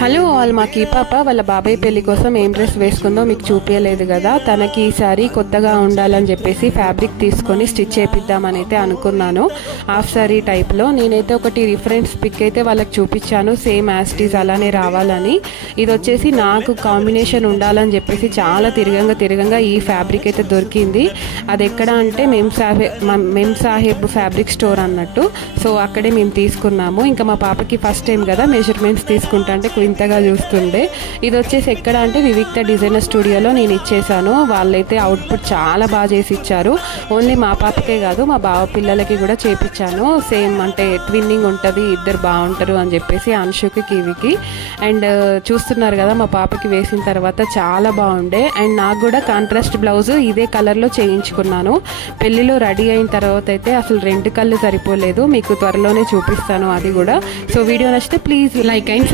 Hello all, మా key పాప వాళ్ళ బాబాయ్ పెళ్లి కోసం ఏం డ్రెస్ వేసుకుందో మీకు చూపించలేదు కదా. తనకి ఈసారి కొత్తగా ఉండాలని చెప్పేసి ఫ్యాబ్రిక్ తీసుకొని స్టిచ్ చేపిద్దామని అయితే అనుకున్నాను. హాఫ్ సారీ టైప్లో నేనైతే ఒకటి రిఫరెన్స్ పిక్ అయితే వాళ్ళకి చూపించాను, సేమ్ యాస్టీస్ అలానే రావాలని. ఇది వచ్చేసి నాకు కాంబినేషన్ ఉండాలని చెప్పేసి చాలా తిరగంగా ఈ ఫ్యాబ్రిక్ అయితే దొరికింది. అది ఎక్కడ అంటే మెమ్ సాహెబ్ ఫ్యాబ్రిక్ స్టోర్ అన్నట్టు. సో అక్కడే మేము తీసుకున్నాము. ఇంకా మా పాపకి ఫస్ట్ టైం కదా మెజర్మెంట్స్ తీసుకుంటా అంటే ఇంతగా చూస్తుండే. ఇది వచ్చేసి ఎక్కడ అంటే వివిక్త డిజైనర్ స్టూడియోలో నేను ఇచ్చేసాను. వాళ్ళైతే అవుట్పుట్ చాలా బాగా చేసి ఇచ్చారు. ఓన్లీ మా పాపకే కాదు మా బావ పిల్లలకి కూడా చేపించాను. సేమ్ అంటే ట్విన్నింగ్ ఉంటుంది, ఇద్దరు బాగుంటారు అని చెప్పేసి అంశుకి కివికి. అండ్ చూస్తున్నారు కదా మా పాపకి వేసిన తర్వాత చాలా బాగుండే. అండ్ నాకు కూడా కాంట్రాస్ట్ బ్లౌజ్ ఇదే కలర్లో చేయించుకున్నాను. పెళ్లిలో రెడీ అయిన తర్వాత అయితే అసలు 2 కళ్ళు సరిపోలేదు. మీకు త్వరలోనే చూపిస్తాను అది కూడా. సో వీడియో నచ్చితే ప్లీజ్ లైక్ అండ్